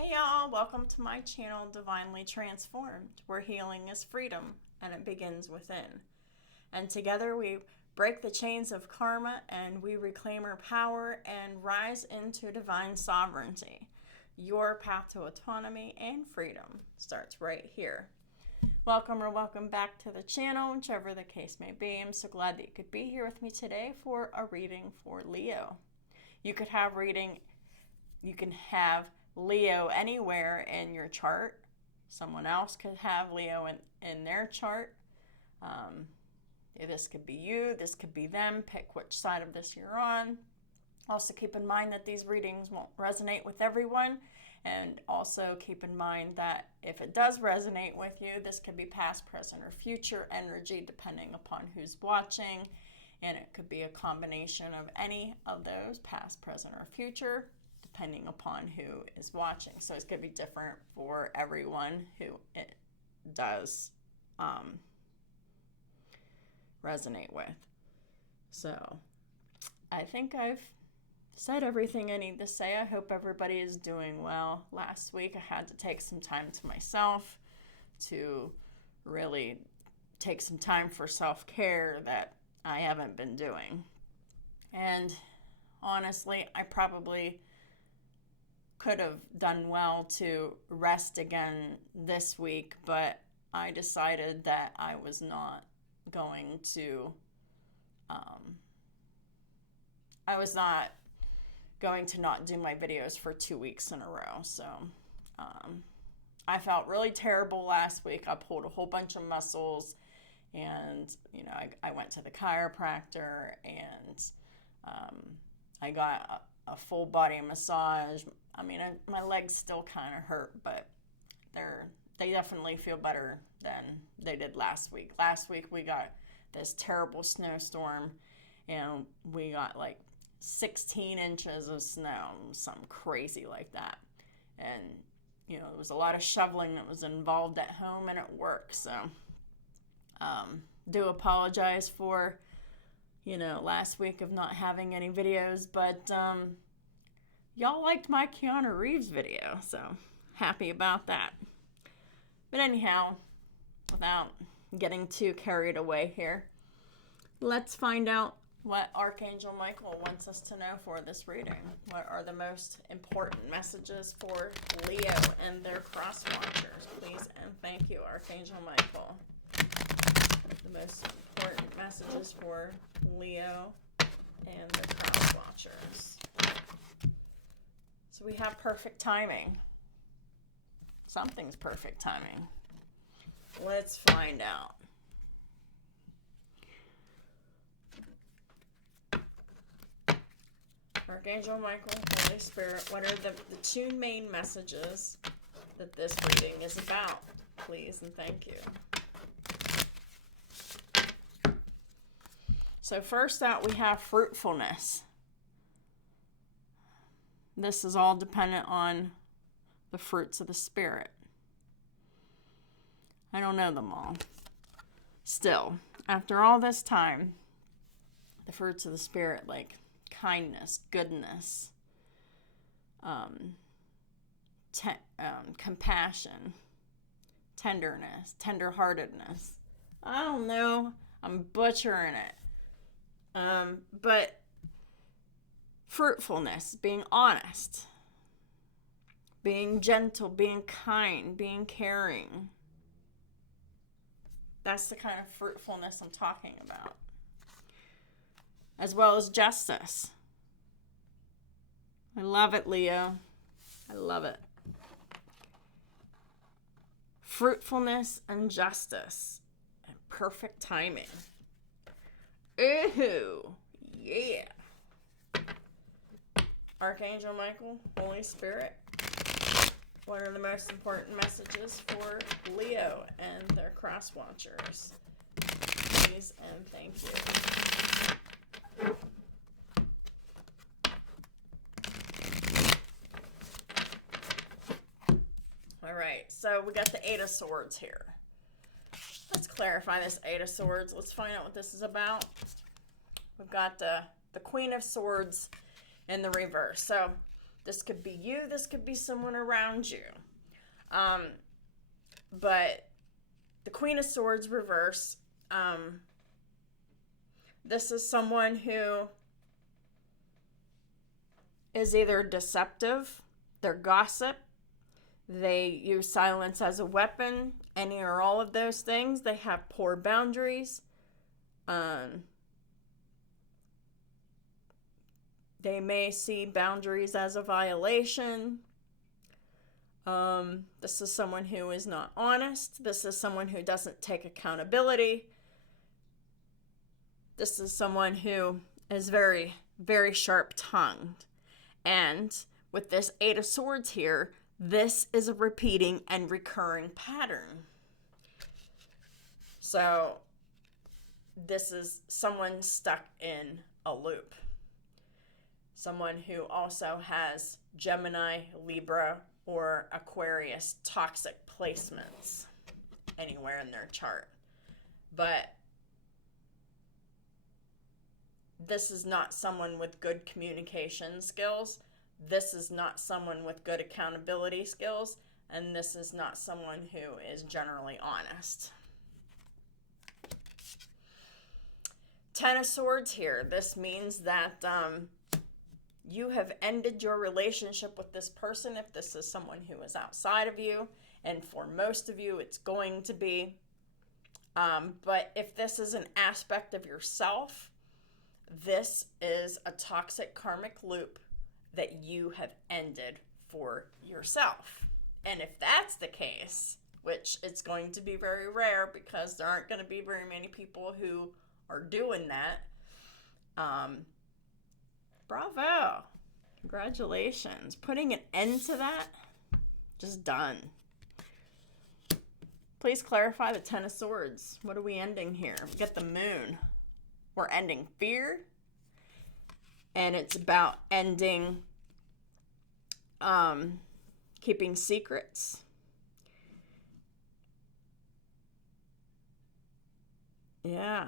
Hey y'all, welcome to my channel, Divinely Transformed, where healing is freedom and it begins within. And together we break the chains of karma and we reclaim our power and rise into divine sovereignty. Your path to autonomy and freedom starts right here. Welcome or welcome back to the channel, whichever the case may be. I'm so glad that you could be here with me today for a reading for Leo. You can have Leo anywhere in your chart. Someone else could have Leo in their chart. This could be you, this could be them. Pick which side of this you're on. Also keep in mind that these readings won't resonate with everyone. And also keep in mind that if it does resonate with you, this could be past, present, or future energy depending upon who's watching. And it could be a combination of any of those, past, present, or future, depending upon who is watching. So it's going to be different for everyone who it does resonate with. So I think I've said everything I need to say. I hope everybody is doing well. Last week I had to take some time to myself to really take some time for self-care that I haven't been doing. And honestly, I probably could have done well to rest again this week, but I decided that I was not going to not do my videos for 2 weeks in a row. So I felt really terrible last week. I pulled a whole bunch of muscles, and I went to the chiropractor, and I got a full body massage. I mean, my legs still kind of hurt, but they definitely feel better than they did last week. Last week we got this terrible snowstorm, and we got like 16 inches of snow, something crazy like that. And there was a lot of shoveling that was involved at home and at work. So do apologize for last week of not having any videos, but y'all liked my Keanu Reeves video, so happy about that. But anyhow, without getting too carried away here, let's find out what Archangel Michael wants us to know for this reading. What are the most important messages for Leo and their cross watchers? Please and thank you, Archangel Michael. The most important messages for Leo and the cross watchers. So we have perfect timing. Something's perfect timing. Let's find out. Archangel Michael, Holy Spirit, what are the two main messages that this reading is about? Please and thank you. So first out, we have fruitfulness. This is all dependent on the fruits of the Spirit. I don't know them all. Still, after all this time, the fruits of the Spirit, like kindness, goodness, compassion, tenderness, tenderheartedness. I don't know. I'm butchering it. But fruitfulness, being honest, being gentle, being kind, being caring. That's the kind of fruitfulness I'm talking about. As well as justice. I love it, Leo. I love it. Fruitfulness and justice. And perfect timing. Ooh, yeah. Archangel Michael, Holy Spirit, what are the most important messages for Leo and their cross watchers? Please and thank you. All right, so we got the Eight of Swords here. Let's clarify this Eight of Swords. Let's find out what this is about. We've got the Queen of Swords in the reverse. So This could be you. This could be someone around you. But the Queen of Swords reverse, this is someone who is either deceptive, they're gossip, they use silence as a weapon, any or all of those things. They have poor boundaries. They may see boundaries as a violation. This is someone who is not honest. This is someone who doesn't take accountability. This is someone who is very, very sharp-tongued. And with this Eight of Swords here, this is a repeating and recurring pattern. So this is someone stuck in a loop. Someone who also has Gemini, Libra, or Aquarius toxic placements anywhere in their chart. But this is not someone with good communication skills. This is not someone with good accountability skills. And this is not someone who is generally honest. Ten of Swords here. This means that you have ended your relationship with this person if this is someone who is outside of you. And for most of you, it's going to be. But if this is an aspect of yourself, this is a toxic karmic loop that you have ended for yourself. And if that's the case, which it's going to be very rare because there aren't going to be very many people who are doing that, bravo. Congratulations. Putting an end to that, just done. Please clarify the Ten of Swords. What are we ending here? We got the Moon. We're ending fear. And it's about ending keeping secrets. Yeah.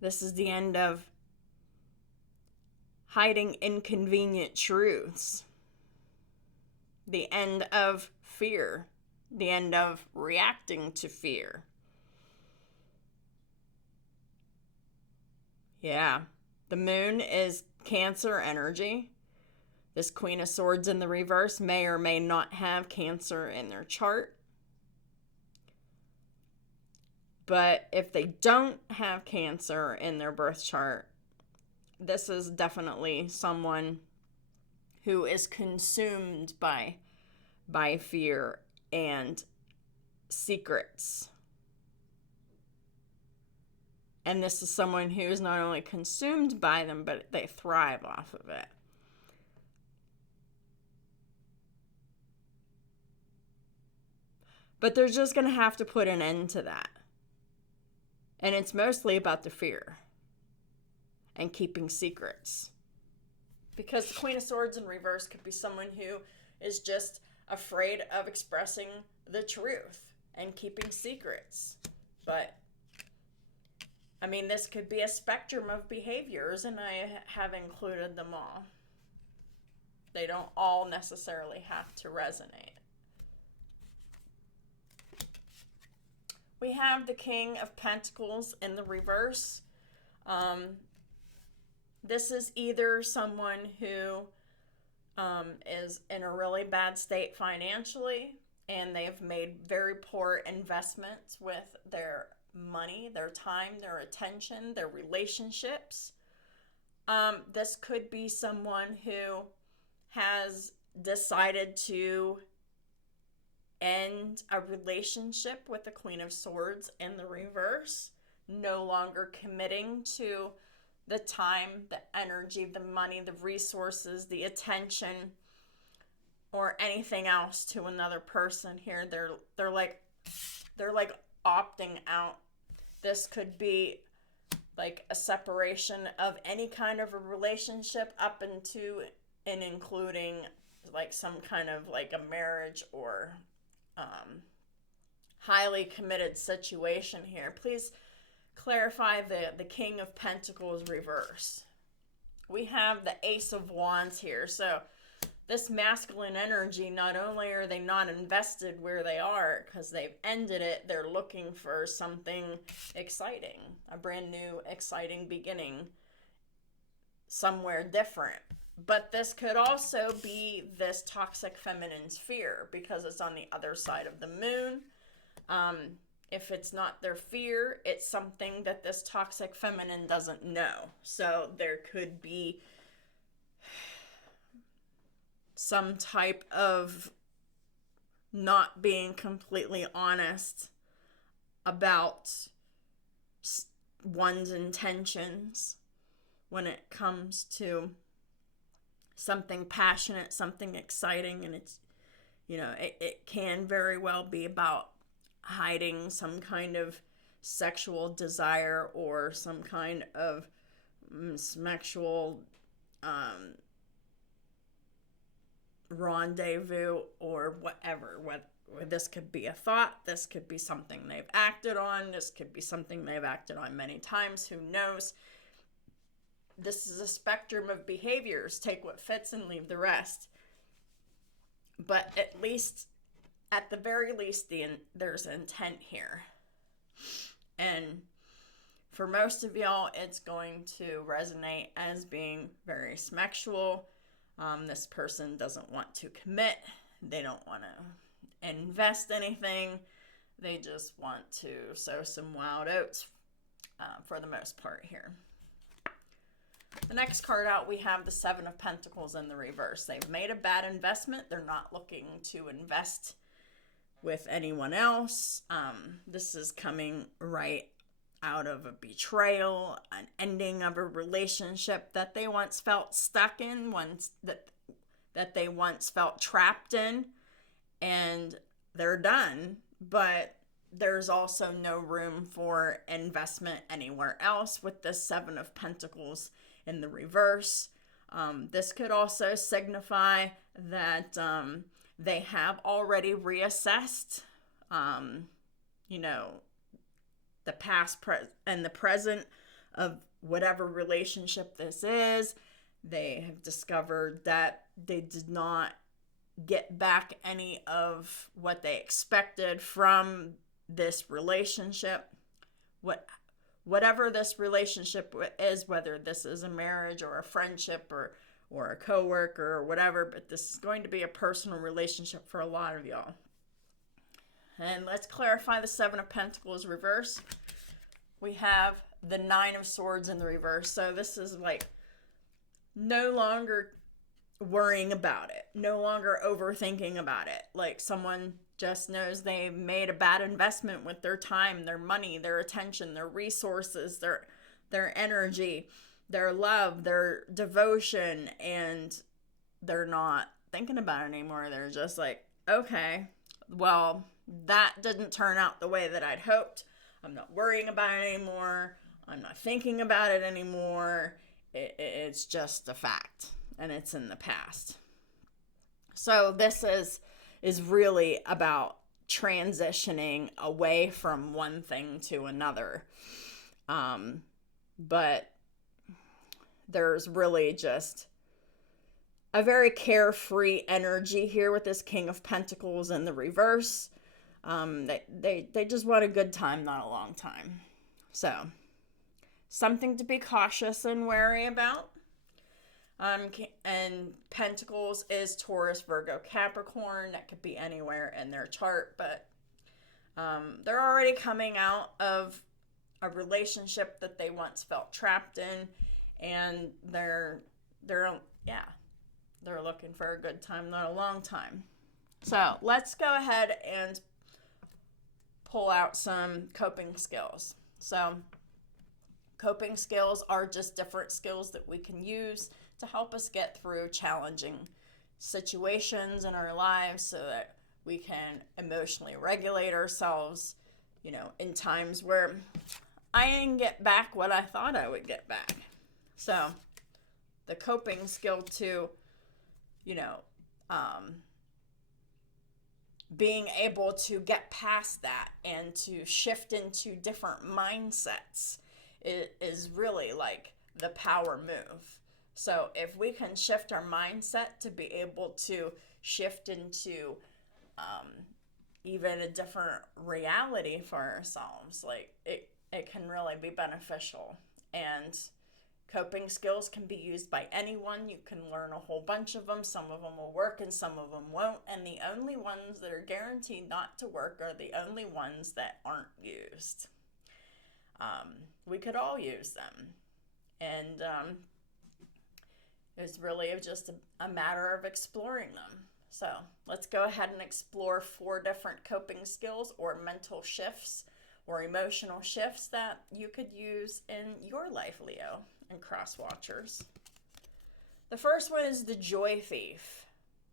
This is the end of hiding inconvenient truths. The end of fear. The end of reacting to fear. Yeah. The Moon is Cancer energy. This Queen of Swords in the reverse may or may not have Cancer in their chart. But if they don't have Cancer in their birth chart, this is definitely someone who is consumed by fear and secrets. And this is someone who is not only consumed by them, but they thrive off of it. But they're just going to have to put an end to that. And it's mostly about the fear and keeping secrets. Because the Queen of Swords in reverse could be someone who is just afraid of expressing the truth and keeping secrets. But I mean, this could be a spectrum of behaviors, and I have included them all. They don't all necessarily have to resonate. We have the King of Pentacles in the reverse. This is either someone who is in a really bad state financially, and they've made very poor investments with their money, their time, their attention, their relationships. This could be someone who has decided to end a relationship with the Queen of Swords in the reverse, no longer committing to the time, the energy, the money, the resources, the attention, or anything else to another person here. They're like opting out. This could be like a separation of any kind of a relationship up into and including like some kind of like a marriage or highly committed situation here. Please clarify the King of Pentacles reverse. We have the Ace of Wands here. So this masculine energy, not only are they not invested where they are because they've ended it, they're looking for something exciting, a brand new, exciting beginning somewhere different. But this could also be this toxic feminine's fear because it's on the other side of the moon. If it's not their fear, it's something that this toxic feminine doesn't know. So there could be some type of not being completely honest about one's intentions when it comes to something passionate, something exciting, and it's, it can very well be about hiding some kind of sexual desire or some kind of sexual rendezvous or whatever. This could be a thought, this could be something they've acted on, this could be something they've acted on many times, who knows. This is a spectrum of behaviors. Take what fits and leave the rest. But at the very least, there's intent here. And for most of y'all, it's going to resonate as being very sexual. This person doesn't want to commit. They don't want to invest anything. They just want to sow some wild oats for the most part here. The next card out, we have the Seven of Pentacles in the reverse. They've made a bad investment. They're not looking to invest with anyone else. This is coming right out of a betrayal, an ending of a relationship that they once felt stuck in, that they once felt trapped in, and they're done. But there's also no room for investment anywhere else with the Seven of Pentacles in the reverse. This could also signify that they have already reassessed, the past, and the present of whatever relationship this is. They have discovered that they did not get back any of what they expected from this relationship. Whatever this relationship is, whether this is a marriage or a friendship or a coworker or whatever, but this is going to be a personal relationship for a lot of y'all. And let's clarify the Seven of Pentacles reverse. We have the Nine of Swords in the reverse. So this is like no longer worrying about it, no longer overthinking about it. Like someone just knows they made a bad investment with their time, their money, their attention, their resources, their energy, their love, their devotion, and they're not thinking about it anymore. They're just like, okay, well, that didn't turn out the way that I'd hoped. I'm not worrying about it anymore. I'm not thinking about it anymore. It's just a fact, and it's in the past. So this is really about transitioning away from one thing to another. But there's really just a very carefree energy here with this King of Pentacles in the reverse. They just want a good time, not a long time. So something to be cautious and wary about. And Pentacles is Taurus, Virgo, Capricorn. That could be anywhere in their chart, but they're already coming out of a relationship that they once felt trapped in, and they're looking for a good time, not a long time. So let's go ahead and pull out some coping skills. So coping skills are just different skills that we can use to help us get through challenging situations in our lives so that we can emotionally regulate ourselves, in times where I didn't get back what I thought I would get back. So the coping skill to, being able to get past that and to shift into different mindsets is really like the power move. So if we can shift our mindset to be able to shift into even a different reality for ourselves, like it can really be beneficial. And coping skills can be used by anyone. You can learn a whole bunch of them. Some of them will work and some of them won't. And the only ones that are guaranteed not to work are the only ones that aren't used. We could all use them. And it's really just a matter of exploring them. So let's go ahead and explore 4 different coping skills or mental shifts or emotional shifts that you could use in your life, Leo and cross watchers. The first one is the joy thief.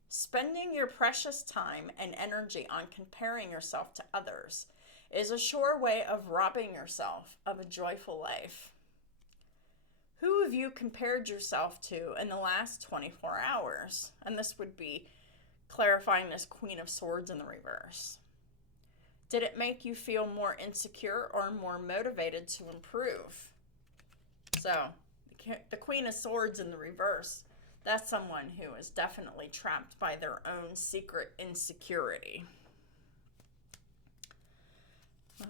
Spending your precious time and energy on comparing yourself to others is a sure way of robbing yourself of a joyful life. Who have you compared yourself to in the last 24 hours? And this would be clarifying this Queen of Swords in the reverse. Did it make you feel more insecure or more motivated to improve? So, the Queen of Swords in the reverse, that's someone who is definitely trapped by their own secret insecurity.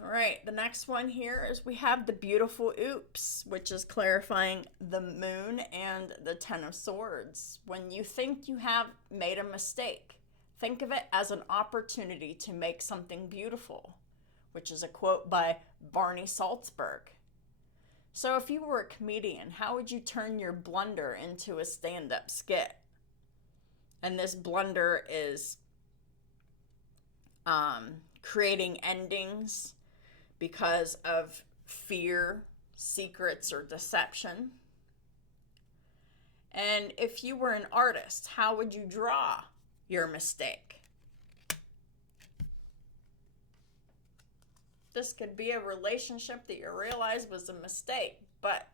All right, the next one here is we have the beautiful oops, which is clarifying the moon and the 10 of swords. When you think you have made a mistake, think of it as an opportunity to make something beautiful, which is a quote by Barney Salzberg. So if you were a comedian, how would you turn your blunder into a stand-up skit? And this blunder is creating endings because of fear, secrets, or deception. And if you were an artist, how would you draw your mistake? This could be a relationship that you realize was a mistake, but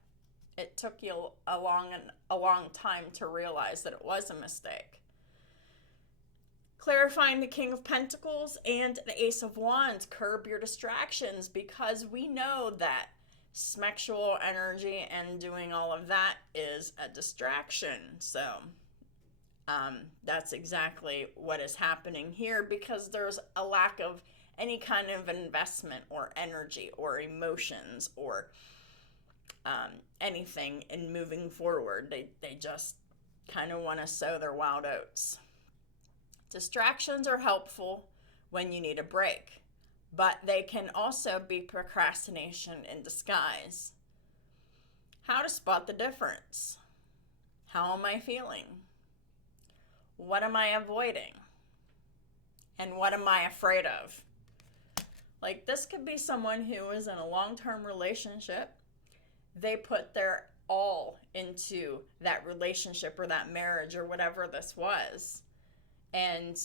it took you a long time to realize that it was a mistake. Clarifying the King of Pentacles and the Ace of Wands, curb your distractions, because we know that sexual energy and doing all of that is a distraction. So that's exactly what is happening here, because there's a lack of any kind of investment or energy or emotions or anything in moving forward. They just kind of want to sow their wild oats. Distractions are helpful when you need a break, but they can also be procrastination in disguise. How to spot the difference? How am I feeling? What am I avoiding? And what am I afraid of? Like, this could be someone who is in a long-term relationship. They put their all into that relationship or that marriage or whatever this was. And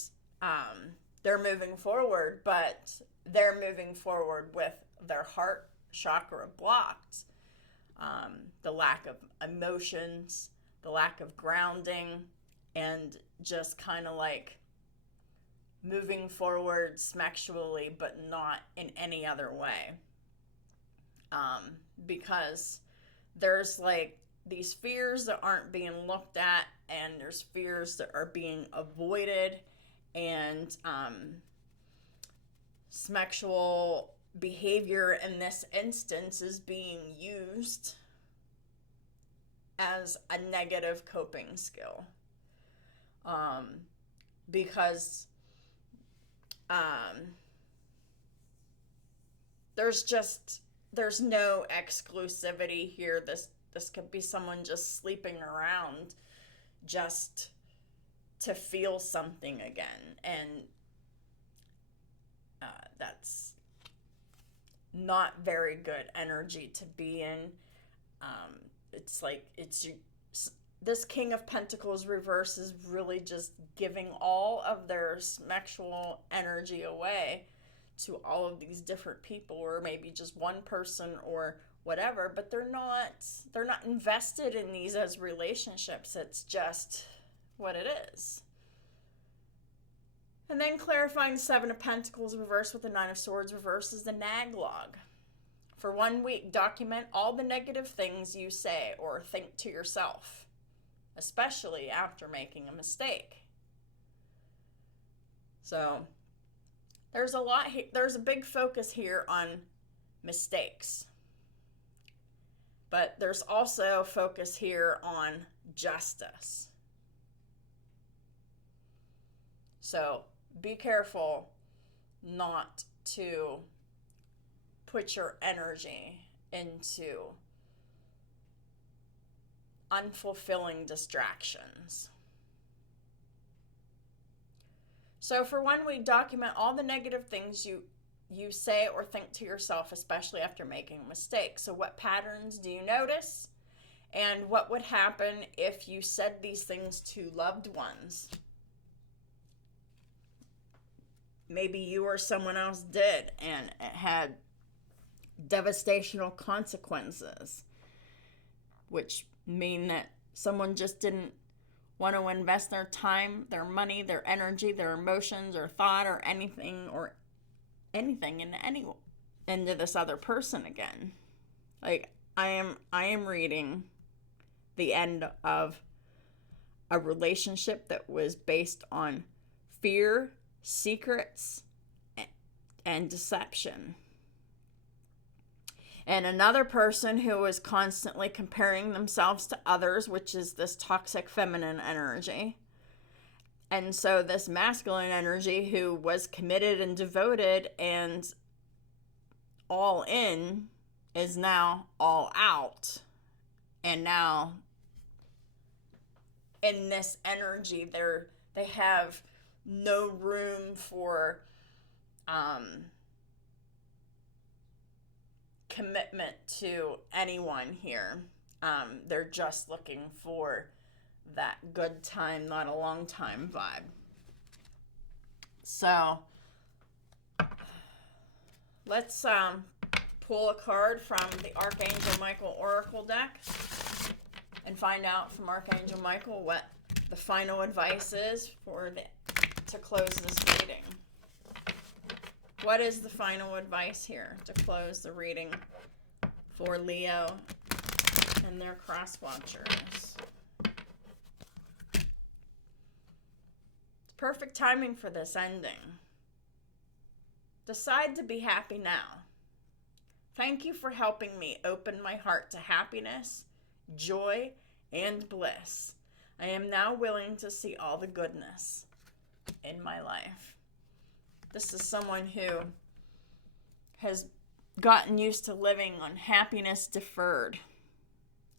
they're moving forward, but they're moving forward with their heart chakra blocked. The lack of emotions, the lack of grounding, and just kind of like moving forward sexually, but not in any other way. Because there's like these fears that aren't being looked at, and there's fears that are being avoided, and sexual behavior in this instance is being used as a negative coping skill. Because there's no exclusivity here. This could be someone just sleeping around just to feel something again, and that's not very good energy to be in. It's like this King of Pentacles reverse is really just giving all of their sexual energy away to all of these different people, or maybe just one person or whatever, but they're not invested in these as relationships. It's just what it is. And then clarifying 7 of Pentacles reverse with the 9 of Swords reverse is the nag log. For 1 week, document all the negative things you say or think to yourself. especially after making a mistake. So there's a big focus here on mistakes. But there's also focus here on justice. So be careful not to put your energy into unfulfilling distractions. So for 1 week, document all the negative things you say or think to yourself, especially after making a mistake. So what patterns do you notice? And what would happen if you said these things to loved ones? Maybe you or someone else did, and it had devastational consequences, which mean that someone just didn't want to invest their time, their money, their energy, their emotions, or thought, or anything into this other person again. Like, I am reading the end of a relationship that was based on fear, secrets, and deception. And another person who was constantly comparing themselves to others, which is this toxic feminine energy. And so this masculine energy who was committed and devoted and all in is now all out. And now in this energy, they have no room for commitment to anyone here. They're just looking for that good time, not a long time vibe. So let's pull a card from the Archangel Michael Oracle deck and find out from Archangel Michael what the final advice is to close this reading. What is the final advice here to close the reading for Leo and their cross watchers? It's perfect timing for this ending. Decide to be happy now. Thank you for helping me open my heart to happiness, joy, and bliss. I am now willing to see all the goodness in my life. This is someone who has gotten used to living on happiness deferred,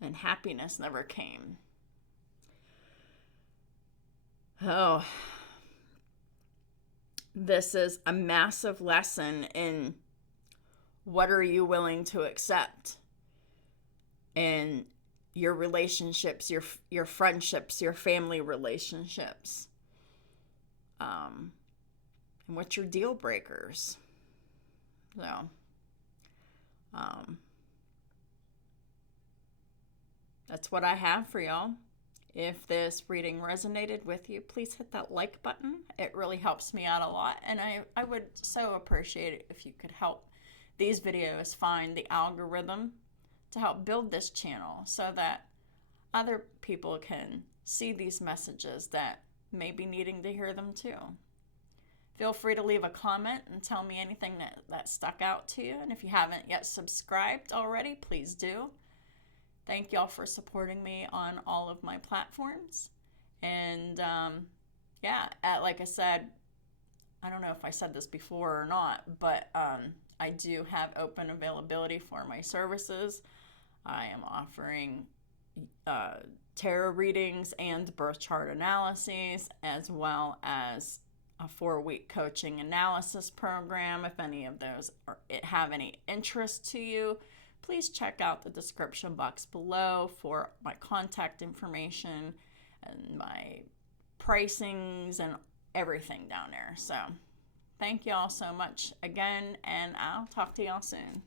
and happiness never came. Oh, this is a massive lesson in what are you willing to accept in your relationships, your friendships, your family relationships. And what's your deal breakers? So, that's what I have for y'all. If this reading resonated with you, please hit that like button. It really helps me out a lot. And I would so appreciate it if you could help these videos find the algorithm to help build this channel so that other people can see these messages that may be needing to hear them too. Feel free to leave a comment and tell me anything that stuck out to you. And if you haven't yet subscribed already, please do. Thank y'all for supporting me on all of my platforms. And like I said, I don't know if I said this before or not, but I do have open availability for my services. I am offering tarot readings and birth chart analyses, as well as a 4-week coaching analysis program. If any of those have any interest to you, please check out the description box below for my contact information and my pricings and everything down there. So thank you all so much again, and I'll talk to y'all soon.